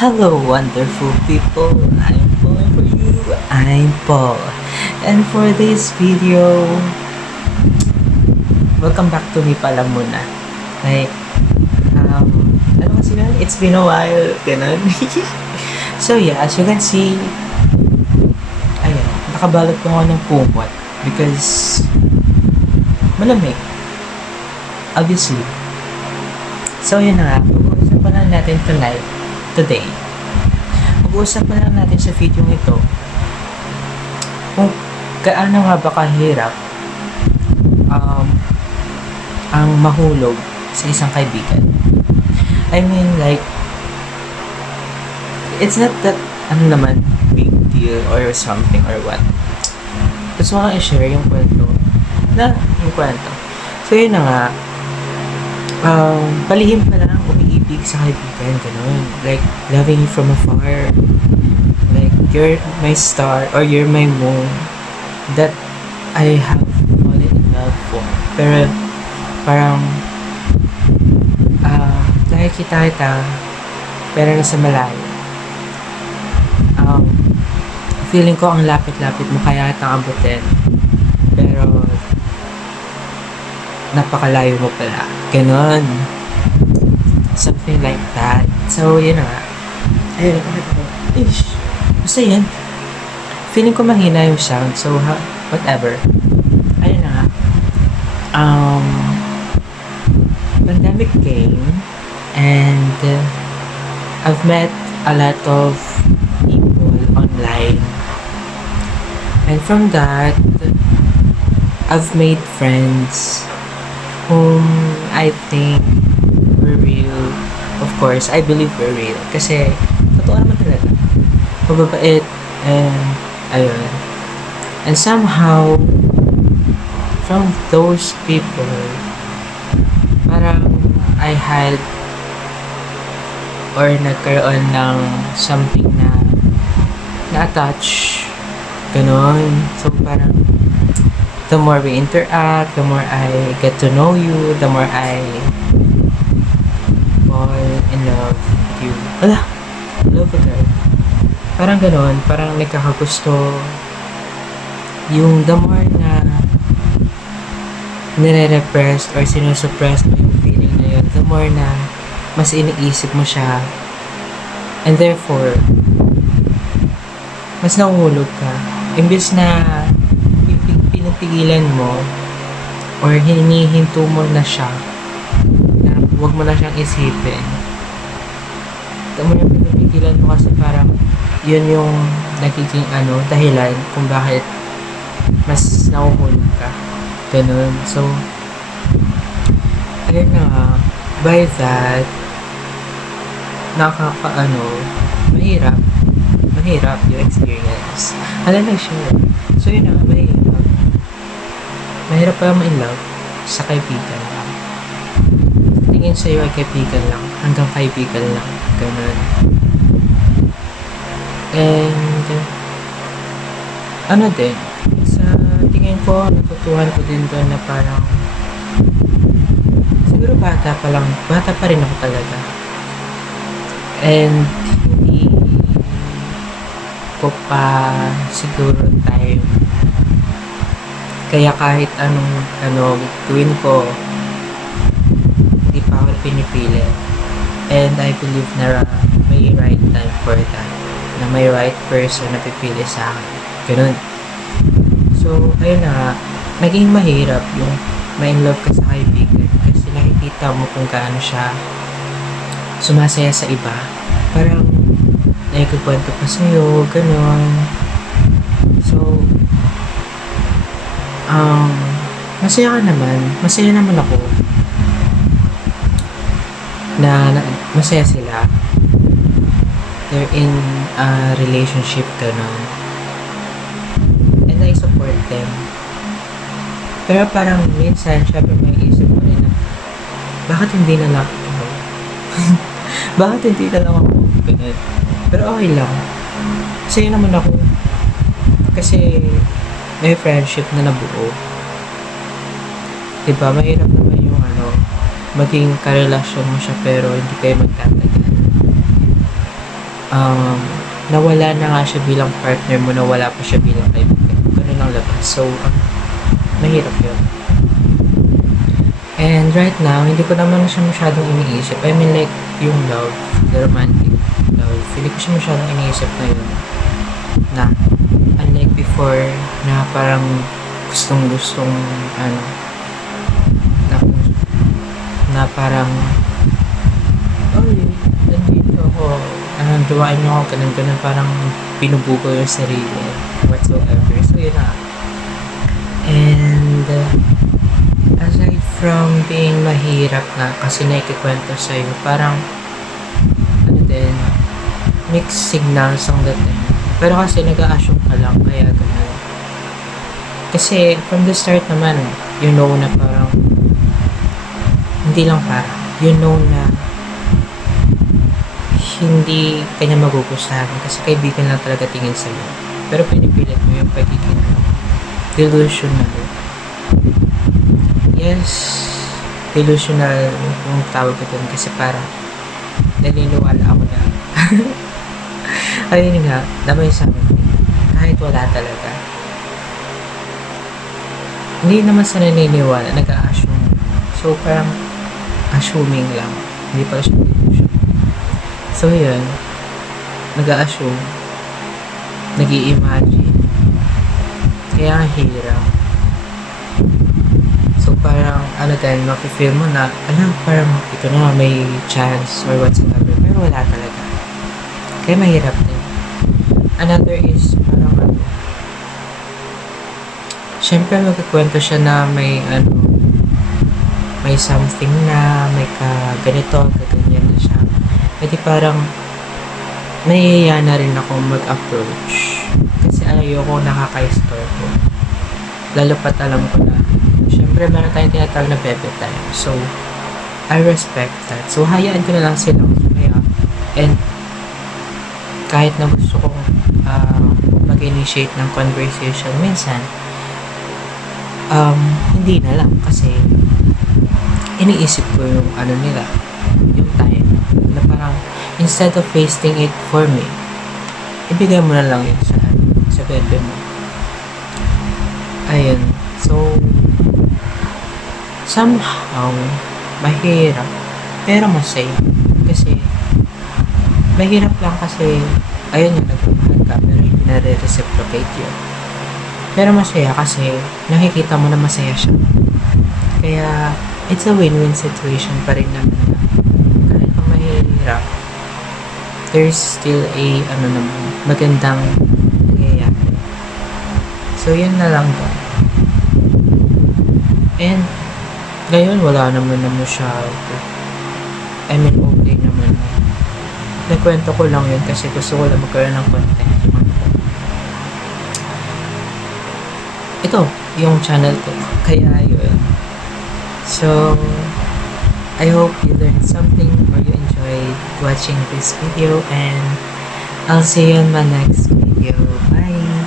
Hello, wonderful people. I'm pulling for you. I'm Paul. And for this video, welcome back to me pala muna. Like, ano kasi na? It's been a while. Ganun. So yeah, as you can see, ayun, nakabalot ko ako ng kumot because malamig. Obviously. So yun na nga, pag-uusapan lang natin today. Pag-uusapan lang natin sa video ito kung gaano nga ba kahirap ang mahulog sa isang kaibigan. I mean, like, it's not that big deal or something or what. Gusto ko i-share yung kwento. So yun na nga, palihim pa lang umiibig sa kaibigan, ganun. Like, loving you from afar. Like, you're my star or you're my moon that I have fallen in love for. Pero, parang, nakikita kita, pero nasa malayo. Feeling ko ang lapit-lapit mo kaya kitang abutin. Pero, napakalayo mo pala. Ganon. Something like that. So, yun na nga. Ayun, ish. Basta yan. Feeling ko mahina yung sound. So, whatever. Ayun na nga. Pandemic came and I've met a lot of people online. And from that, I've made friends whom I think were real. Of course, I believe were real. Kasi, totoo naman talaga. Mababait. And, ayun. And somehow, from those people, parang I had or nagkaroon ng something na na-attach. Ganon. So, parang the more we interact, the more I get to know you, the more I fall in love with you. Love agad. Parang ganon, parang nagkakagusto. Yung the more na nire-repress or sinusuppress mo yung feeling na yun, the more na mas iniisip mo siya. And therefore, mas nauhulog ka. Imbes na pinipigilan mo or hinihinto mo na siya na huwag mo na siyang isipin. Ito mo yung pinipigilan mo kasi parang yun yung nagiging dahilan kung bakit mas nauhulog ka. Ganun. So, ayun na, by that, mahirap yung experience. Nag-share. So, yun na, mahirap pa in love sa kaibigan lang. Tingin sa'yo ay kaibigan lang, hanggang kaibigan lang. Ganun. And, din, sa tingin ko, natutuhan ko din doon na parang, siguro bata pa rin ako talaga. And, hindi ko pa siguro time. Kaya kahit anong gawin ko, hindi pa ako pinipili. And I believe na may right time for that. Na may right person na pipili sa akin. Ganun. So, ayun na, naging mahirap yung ma-in-love ka sa kaibigan kasi nakikita mo kung gaano siya sumasaya sa iba. Parang nakikukwento pa sa'yo, gano'n. So, masaya naman ako na masaya sila. They're in a relationship, gano'n. And I support them. Pero parang minsan, syempre may isip mo rin na, bakit hindi na lang ako? Bakit hindi na lang ako? Ganun. Pero okay lang. Masaya naman ako. Kasi may friendship na nabuo. Diba? Mahirap naman yung maging karelasyon mo siya pero hindi kayo magtatagal. um, nawala na nga siya bilang partner mo, nawala pa siya bilang kaibigan. Ganun ang labas. So, mahirap yun. And right now, hindi ko naman siya masyadong iniisip. I mean, like, yung love, the romantic love, hindi ko siya masyadong iniisip ngayon. Na, unlike before, na parang gustong-gustong, na parang, nandito ako, duwain niyo ako, ganun-ganun, parang pinubugo yung sarili, whatsoever. So, yun na. And, aside from being mahirap na kasi naikikwento sa'yo, parang din, mixed signals ang dating. Pero kasi nag-a-assume ka lang, kaya ganun. Kasi from the start naman, you know na parang hindi lang parang, you know na hindi kanya magugustuhan kasi kaibigan lang talaga tingin sa'yo. Pero pinipilit mo yung pagiging delusional. Yes, delusional yung tawag ko dun kasi parang naniniwala ako na ayun nga, damay sa amin kahit wala talaga. Hindi naman sa naniniwala, nag-a-assume. So parang assuming lang, hindi pala siya delusion. So yun, nag-a-assume, nag-i-imagine, kaya ang hirap. So, parang, din, mafe-feel mo na, parang ito na, may chance or whatsoever. Pero wala talaga. Kaya mahirap din. Another is, parang, syempre magkikwento siya na may, may something na, may ganito, kaganyan na siya. Pwede parang, nahihiya na rin ako mag-approach. Kasi ayoko nakaka-store ko. Lalo pat alam ko na, syempre meron tayong tinatawag na bebe time. So, I respect that. So, hayaan ko na lang silang sumaya. And, kahit na gusto kong mag-initiate ng conversation, minsan, hindi na lang. Kasi, iniisip ko yung nila, yung time. Na parang, instead of wasting it for me, ibigay mo na lang yun sa bebe mo. Ayun. So, somehow, mahirap, pero masaya. Kasi, mahirap lang kasi, ayun yung nagmamahal ka, pero hindi na-reciprocate yun. Pero masaya kasi, nakikita mo na masaya siya. Kaya, it's a win-win situation pa rin naman na kahit pa mahirap, there's still a, magandang nangyayari. So, yun na lang ba. And, ngayon, wala naman siya. I mean, okay naman. Nakwento ko lang yun kasi gusto ko lang magkaroon ng content. Ito, yung channel ko. Kaya yun. So, I hope you learned something or you enjoyed watching this video and I'll see you in my next video. Bye!